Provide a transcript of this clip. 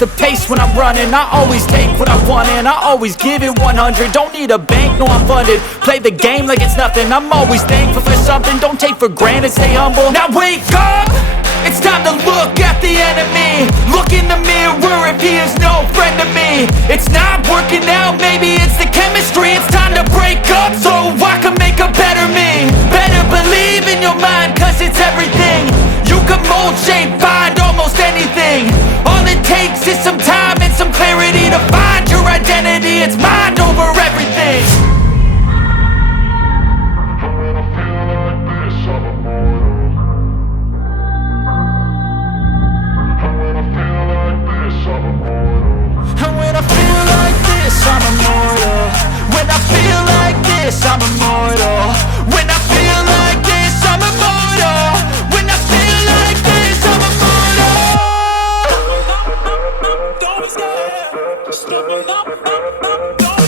the pace when I'm running. I always take what I want and I always give it 100. Don't need a bank, no I'm funded. Play the game like it's nothing. I'm always thankful for something. Don't take for granted, stay humble. Now wake up, it's time to look at the enemy. Look in the mirror if he is no friend to me. It's not working out, maybe it's the chemistry. It's time to break up so I can make a better me. Better believe in your mind, cause it's everything. You can mold, shape, find almost anything. All it takes is some time and some clarity to find your identity. It's mind over everything. And when I feel like this, I'm immortal. When I feel like this, I'm immortal. When I feel like this, I'm immortal. When I feel like this, I'm immortal. Don't be scared. Just step it up.